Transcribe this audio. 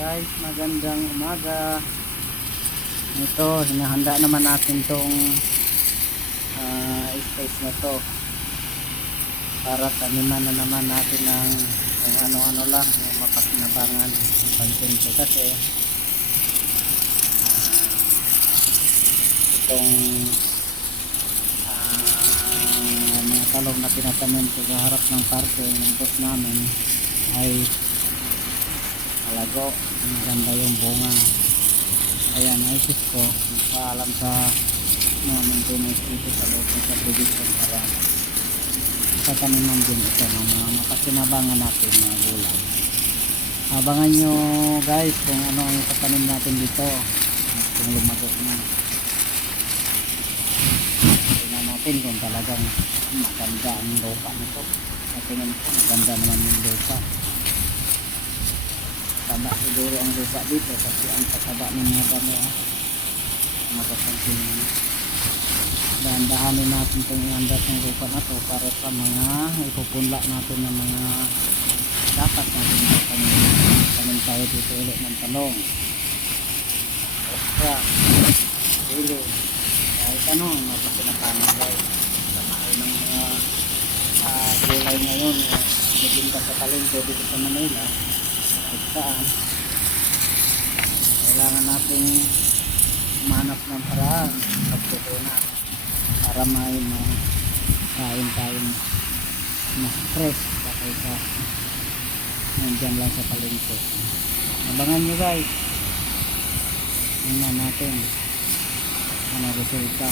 Guys, magandang umaga. Ito, hinahanda naman natin tong space na to para taniman na naman natin ng kung ano-ano lang yung mapakinabangan. Pansin ko kasi itong mga talong na tinatanim ko sa harap ng parke ng boss namin ay alago, maganda yung bunga. Ayan, naisip ko paalam sa mga maintenance dito sa loob ng subdivision para tataniman din ito ng mga mapakinabangan natin mga gulay. Abangan nyo guys kung ano ang tatanim natin dito kung lumago na. Tingnan natin kung talagang maganda ang lupa nito. At tingnan ko maganda naman yung lupa. Taba siguro ang lupa dito kasi ang tataba ng mga dami mapapansin nyo. Dahan-dahanin natin itong iandas ng lupa na to para sa mga ipupunla natin ng mga dapat natin tanim tayo dito ulit ng talong, okra, sili, kahit ano mapapinakanan guys. Samahin ng mga gulay ngayon naging sa palengke dito sa Manila at saan kailangan natin umanap ng paraan pagtutunan para may kain tayong mas fresh kaysa nandyan lang sa palengke. Abangan nyo guys, tingnan natin ano resulta.